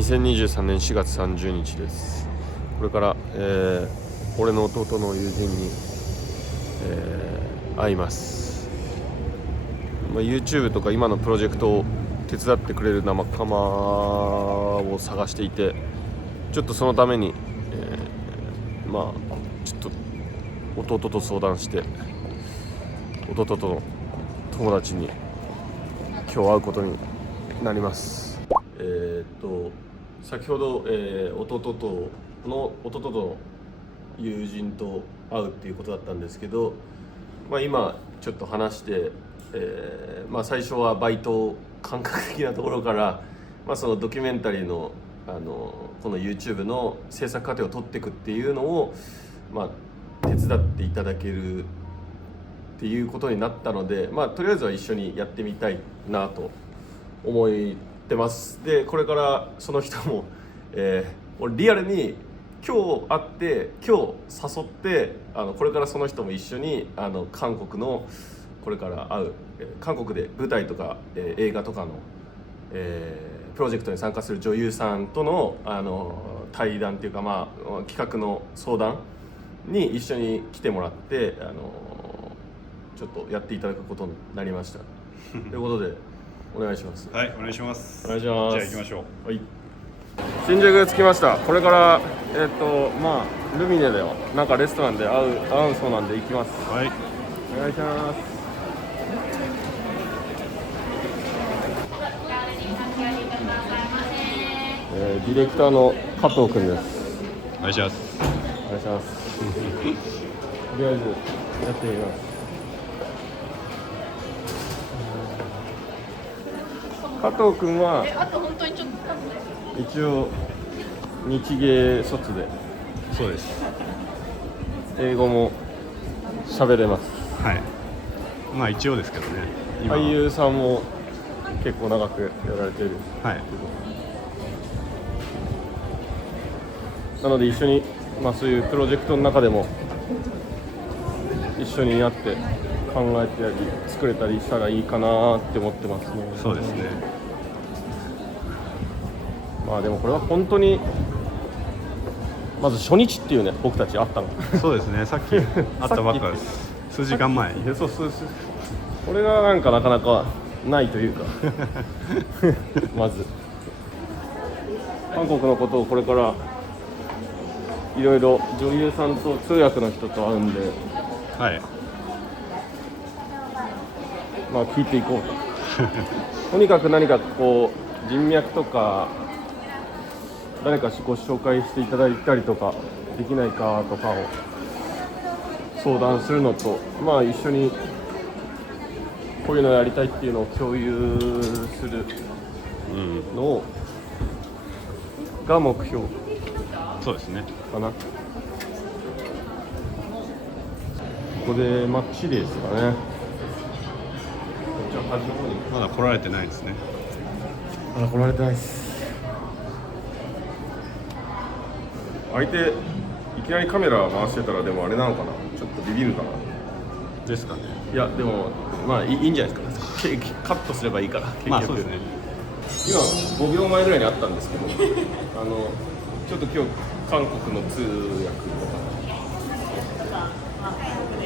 2023年4月30日です。これから、俺の弟の友人に、会います。YouTube とか今のプロジェクトを手伝ってくれる仲間を探していて、ちょっとそのために、ちょっと弟と相談して弟との友達に今日会うことになります。先ほど、弟との友人と会うっていうことだったんですけど、今ちょっと話して、最初はバイト感覚的なところから、そのドキュメンタリーの、この YouTube の制作過程を撮っていくっていうのを、手伝っていただけるっていうことになったので、とりあえずは一緒にやってみたいなと思ってます。でこれからその人も、俺リアルに今日会って今日誘って、これからその人も一緒に韓国のこれから会う、韓国で舞台とか、映画とかの、プロジェクトに参加する女優さんとの、対談っていうか、企画の相談に一緒に来てもらって、ちょっとやっていただくことになりましたということでお願いします。はい、お願いします。お願いします。じゃあ行きましょう。はい。新宿着きました。これからルミネだよ。なんかレストランで会うそうなんで行きます。はい。お願いします。ディレクターの加藤くんです。お願いします。お願いします。とりあえずやってみます。加藤くんはあと本当にちょっと一応日芸卒でそうです。英語も喋れます。はい。一応ですけどね。今俳優さんも結構長くやられてる。はい。なので一緒に、そういうプロジェクトの中でも一緒にやって考えてやり作れたりしたらいいかなって思ってますね。そうですね。でもこれは本当にまず初日っていうね、僕たち会ったの。そうですね。さっき会ったばっかです。数時間前に。そうこれがなかなかないというかまず韓国のことをこれからいろいろ女優さんと通訳の人と会うんで、はい。聞いていこうととにかく何かこう人脈とか誰かご紹介していただいたりとかできないかとかを相談するのと、一緒にこういうのをやりたいっていうのを共有するのが目標そうですね。かな。ここでマッチですかね。じゃあ端の方にまだ来られてないですね。まだ来られてないです。相手いきなりカメラ回してたらでもあれなのかな、ちょっとビビるかな。ですかね。いやでもいいんじゃないですか。カットすればいいから結局。そうですね。今5秒前ぐらいにあったんですけどちょっと今日韓国の通訳とか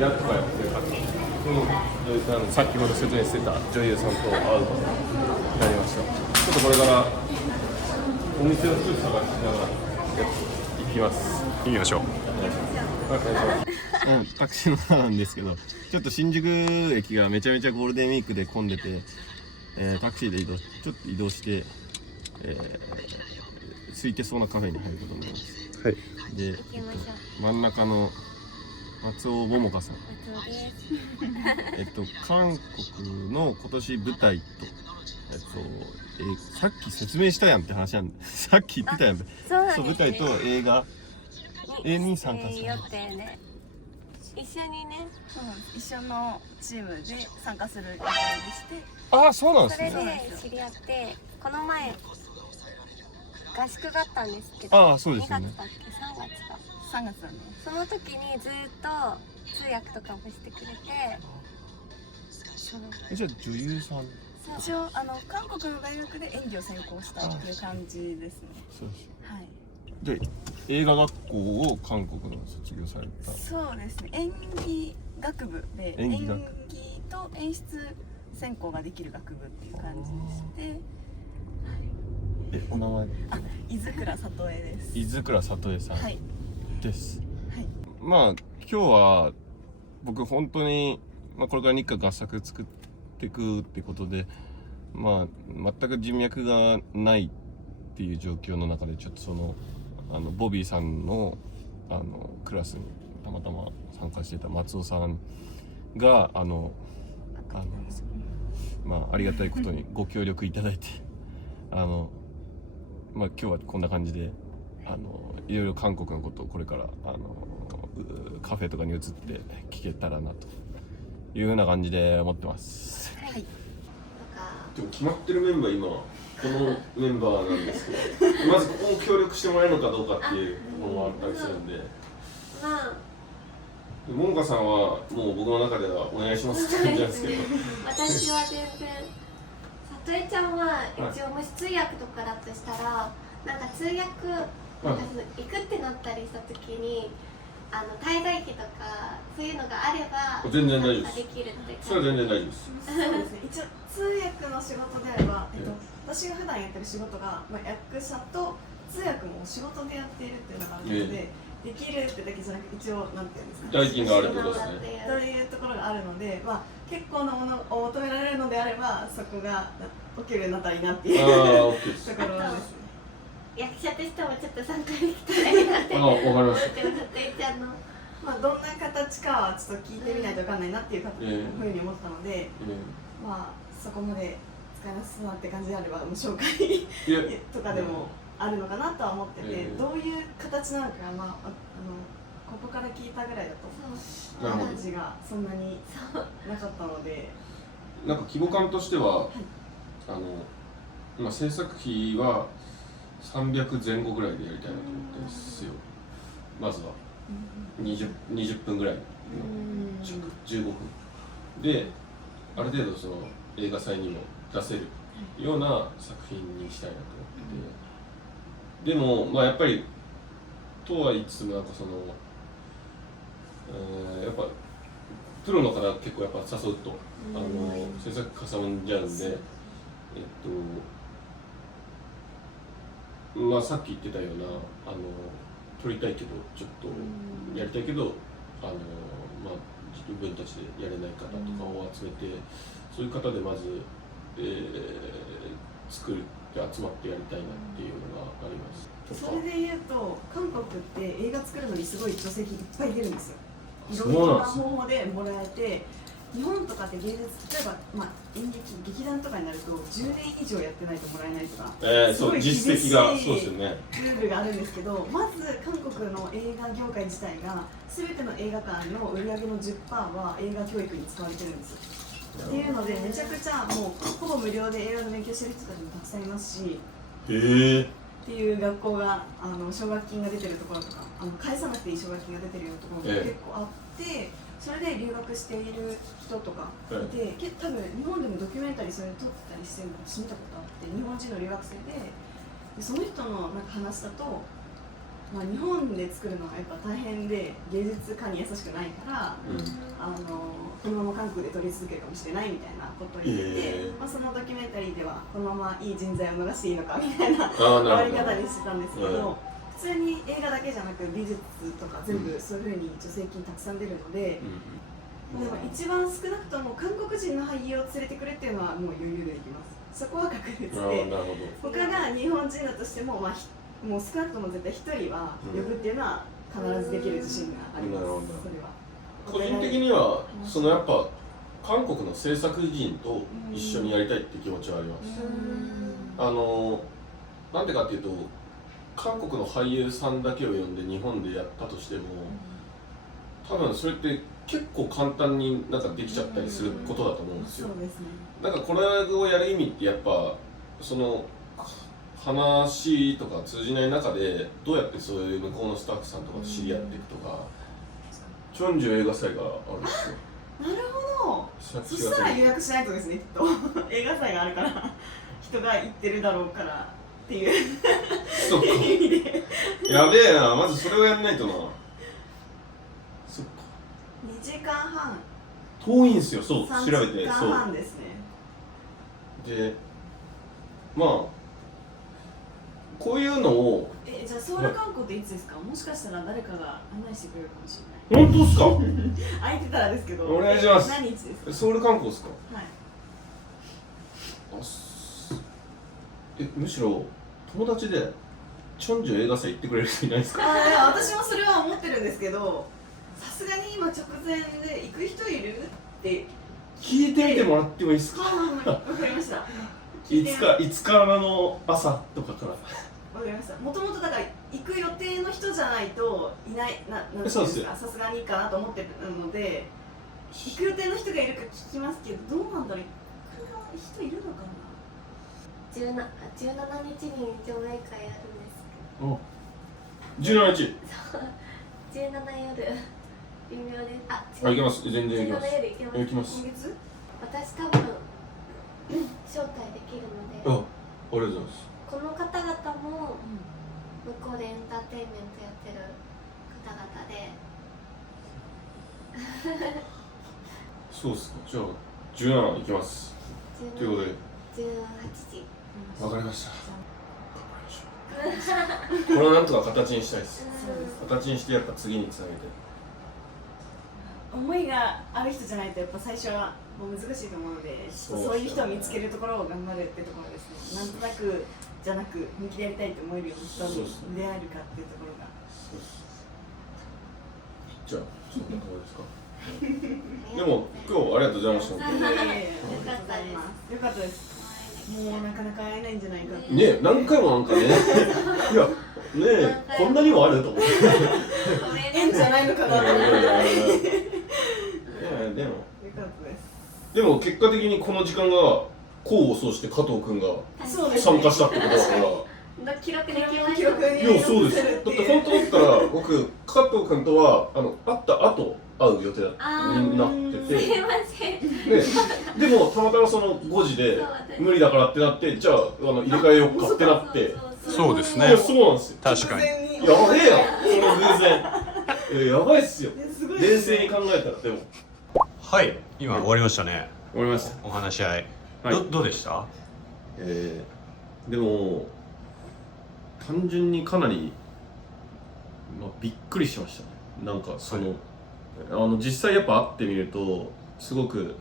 やってる先ほど説明してた女優さんと会うことになりました。ちょっとこれからお店をすぐ探しながら行きます。行きましょう。タクシーの中なんですけど、ちょっと新宿駅がめちゃめちゃゴールデンウィークで混んでて、タクシーでちょっと移動して、空いてそうなカフェに入ることになります。はい。で、真ん中の松尾桃香さん。韓国の今年舞台と、さっき説明したやんって話なんでさっき言ってたやん。そう、舞台と映画に参加する。一緒にね、一緒のチームで参加する予定でして、そうなんですそれね。で知り合って、この前合宿があったんですけど、そうですよね。2月だっけ3月か3月だね。その時にずっと通訳とかもしてくれて、じゃあ女優さん。そ一応韓国の大学で演技を専攻したっていう感じですね。そうです。はいで映画学校を韓国の卒業された。そうですね、演技学部で演技学部と演出専攻ができる学部っていう感じでして、お名前伊豆倉里江です。伊豆倉里江さんはいです、はいまあ今日は僕本当に、これから日韓合作作っていくってことで、全く人脈がないっていう状況の中で、ちょっとそのボビーさんのクラスにたまたま参加していた松尾さんがありがたいことにご協力いただいて今日はこんな感じでいろいろ韓国のことをこれからカフェとかに移って聞けたらなというふうな感じで思ってます。はい。でも決まってるメンバー今このメンバーなんですけど、まずここも協力してもらえるのかどうかっていうのもあったりするんで、ももかさんはもう僕の中ではお願いしますって感じなんですけど私は全然里江ちゃんは一応もし通訳とかだとしたらなんか通訳行くってなったりした時に滞在費とかそういうのがあれば全然大丈夫です。できるってそれは全然大丈夫です。そうですね、一応通訳の仕事であれば、私が普段やってる仕事が、役者と通訳も仕事でやっているっていうのがあるので、できるってだけじゃなく一応なんていうんですか、代金があるってことですね。というところがあるので、結構なものを求められるのであればそこがお給料になったらいいなっていうオッケーです。ところですね。役者としてもちょっと参加できたらいいなってわかりまし思ってる里江ちゃんのどんな形かはちょっと聞いてみないと分かんないなっていうふうに思ったので、そこまで使いやすそうなって感じであれば紹介とかでもあるのかなとは思ってて、どういう形なのかここから聞いたぐらいだとイメージがそんなになかったので、なんか規模感としては、今制作費は300前後ぐらいでやりたいなと思ってるんですよ。まずは20分ぐらいの15分である程度その映画祭にも出せるような作品にしたいなと思ってて、でもやっぱりとは言いつつもなんかそのやっぱプロの方結構やっぱ誘うと制作かさんじゃうんで、さっき言ってたような撮りたいけどちょっとやりたいけど自分たちでやれない方とかを集めて、そういう方でまず、作って集まってやりたいなっていうのがあります。それで言うと韓国って映画作るのにすごい助成金いっぱい出るんですよ。いろいろな方法でもらえて、日本とかって芸術、例えば、演劇団とかになると10年以上やってないともらえないとか、すごい厳しい実績がそうですよね。ルールがあるんですけど、まず韓国の映画業界自体が全ての映画館の売り上げの 10% は映画教育に使われてるんですよ。っていうのでめちゃくちゃもうほぼ無料で映画の勉強してる人たちもたくさんいますし、っていう学校が奨学金が出てるところとか返さなくていい奨学金が出てるようなところも結構あって、それで留学している人とかいて、多分日本でもドキュメンタリーそれ撮ってたりしてるの私見たことあって、日本人の留学生でその人の話だと、日本で作るのはやっぱ大変で芸術家に優しくないから、このまま韓国で撮り続けるかもしれないみたいなことを言ってて、そのドキュメンタリーではこのままいい人材を逃していいのかみたいな終わり方にしてたんですけど、普通に映画だけじゃなく美術とか全部そういう風に助成金たくさん出るので、でも一番少なくとも韓国人の俳優を連れてくれっていうのはもう余裕でできます。そこは確実で、他が日本人だとしても、もう少なくとも絶対1人は呼ぶっていうのは必ずできる自信があります。それは個人的にはそのやっぱ韓国の制作人と一緒にやりたいって気持ちはあります。なんでかっていうと、韓国の俳優さんだけを呼んで日本でやったとしても、多分それって結構簡単にできちゃったりすることだと思うんですよ。そうですね。これをやる意味ってやっぱその話とか通じない中でどうやってそういう向こうのスタッフさんとかと知り合っていくとか、チョンジュ映画祭があるんですよ。なるほど。もそしたら予約しないとですね、きっと映画祭があるから人が行ってるだろうからっていうそっか意味でやべえな、まずそれをやんないとな。そっか2時間半遠いんすよ、そう調3べて。時間そう半ですね。でまあこういうのをじゃあソウル観光っていつですか？もしかしたら誰かが案内してくれるかもしれない。本当っすか？空いてたらですけど。お願いします何日ですか？ソウル観光っすか？はい。むしろ友達でチョンジュ映画祭行ってくれる人いないですか？私もそれは思ってるんですけど、さすがに今直前で行く人いるって聞いてみてもらってもいいですか？わかりました。いつかの朝とかからわかりました。もともとだから行く予定の人じゃないといないなんていうんですか、さすがにいいかなと思ってるので、行く予定の人がいるか聞きますけど、どうなんだろう、行く人いるのかな。17日に上映会やるんですけお17日ど、17夜微妙です。行きます。全然行きます。 17夜行きます。今月？私多分招待できるので、ありがとうございます。この方々も向こうでエンターテインメントやってる方々でそうっすか。じゃあ17行きます。ということで18時。わかりました。これをなんとか形にしたいです。形にしてやっぱ次につなげて。思いがある人じゃないとやっぱ最初はもう難しいと思うので、そういう人を見つけるところを頑張るってところですね。なんとなくじゃなく本気でやりたいと思えるような人に出会えるかっていうところが。じゃあそんなところですか？でも今日ありがとうございました。よかったです。よかったです。もうなかなか会えないんじゃないかって。ね、何回もなんかね、いや、ねえ、こんなにもあると思って。縁じゃないのかなと思って。いや、でも、よかったです。でも結果的にこの時間が功を奏して加藤君がそうですね。参加したってことだから。記録できました。記録にいや、そうですよ。だって本当だったら僕加藤君とは会った後会う予定になってて、すいません。でもたまたまその5時で無理だからってなって、じゃあ入れ替えよっかってなって、そうですねいや、そうなんですよ。確かに。やべえやん、その偶然。やばいっすよ。冷静に考えたら。でもはい、今終わりましたね。終わりました。お話し合い。はいどうでした？でも単純にかなり、びっくりしましたね。なんかその、実際やっぱ会ってみるとすごく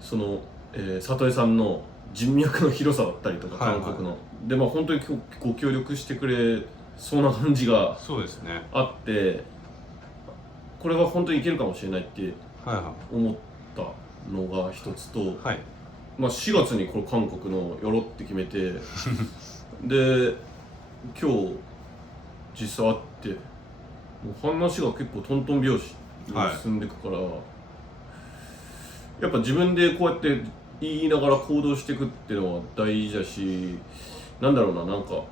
その、里江さんの人脈の広さだったりとか、韓国の、で本当にご協力してくれそうな感じがそうですね。あって、これは本当にいけるかもしれないってはいは思ったのが一つと、い。はい。 4月にこれ韓国のやろうって決めてで今日実際会ってもう話が結構トントン拍子に進んでいくから、やっぱ自分でこうやって言いながら行動していくっていうのは大事だし、なんだろうな、なんか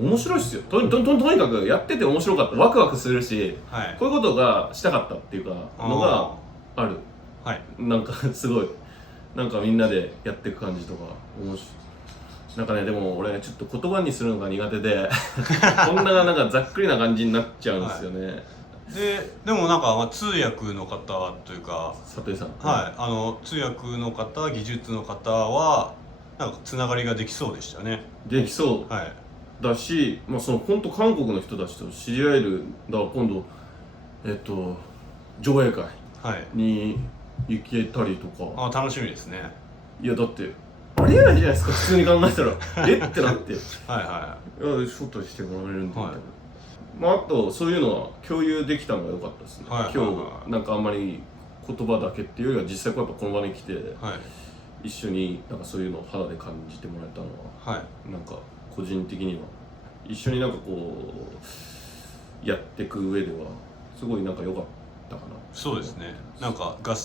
面白いっすよ。とにかくやってて面白かった、ワクワクするし、はい。こういうことがしたかったっていうかのがある。はい。なんかすごいなんかみんなでやっていく感じとか面白い。なんかね、でも俺ちょっと言葉にするのが苦手でこんななんかざっくりな感じになっちゃうんですよね。でもなんか通訳の方というか、里江さん、はい、通訳の方、技術の方はなんかつながりができそうでしたね。できそうはい。だし、その本当韓国の人たちと知り合える。だから今度上映会はい。に行けたりとか、楽しみですね。いやだってありえないじゃないですか、普通に考えたらえってなって、いやは招待してもらえるんだみたいな、はいあとそういうのは共有できたのが良かったですね、はい今はいはい日なんかあんまり言葉だけっていうよりは実際こうやっぱこの場に来てい。はい。一緒になんかそういうのを肌で感じてもらえたのは、はい。なんか個人的には一緒になんかこうやっていく上ではすごいなんか良かったかな。そうですね。なんか韓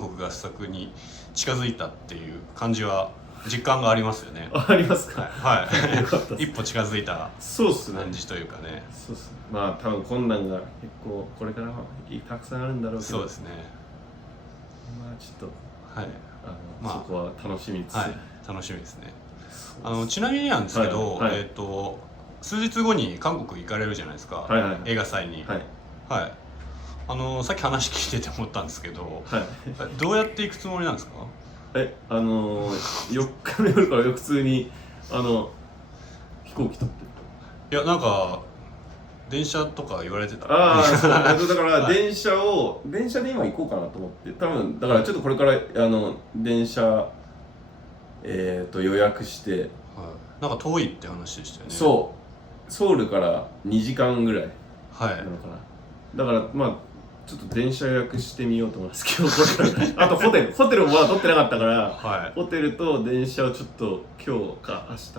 国合作に近づいたっていう感じは実感がありますよね。ありますか。はい、よかったです一歩近づいたそうっすね。感じというかね。そうっすね。まあ多分困難が結構これからたくさんあるんだろうけど。そうですね。まあちょっとはい、まあそこは楽しみです。はい、楽しみですね。ちなみになんですけど、はいはい数日後に韓国行かれるじゃないですか、はいはい映画祭に。はいはいさっき話聞いてて思ったんですけど、はい。どうやって行くつもりなんですか？ 4日の夜から普通に飛行機取って。いやなんか電車とか言われてた。ああ、そうだからはい電車で今行こうかなと思って、多分だからちょっとこれから電車予約して、はい、なんか遠いって話でしたよね。そうソウルから2時間ぐらいはいなのかな。だからまあちょっと電車予約してみようと思いますけど、あとホテルもまだ取ってなかったから、はいホテルと電車をちょっと今日か明日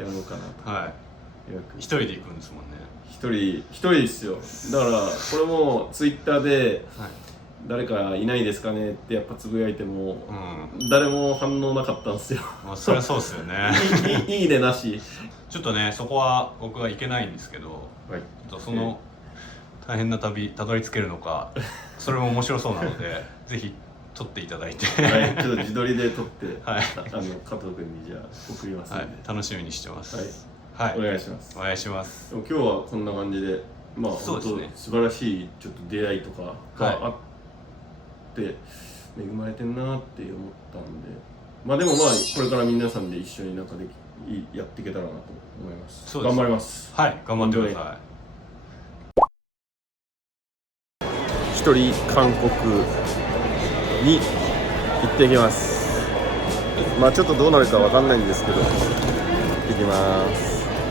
やろうかなと。はい予約一人で行くんですもんね。一人ですよ。だからこれもツイッターではい、誰かいないですかねってやっぱつぶやいてもうん、誰も反応なかったんですよ。まあそりゃそうですよね。いいねなし。ちょっとねそこは僕は行けないんですけど、はい。ちょっとその大変な旅たどり着けるのか、それも面白そうなのでぜひ撮っていただいて、はい、ちょっと自撮りで撮って、はい加藤君にじゃあ送りますんで、はい、楽しみにしてます。はい、はい、お願いします。お願いします。でも今日はこんな感じで、まあそうですね本当素晴らしいちょっと出会いとかがあって、恵まれてんなって思ったんで、まあでもまあこれから皆さんで一緒になんかやっていけたらなと思います。そうです頑張ります。はい、頑張ってください。一人韓国に行ってきます。まあちょっとどうなるかわかんないんですけど、行ってきます。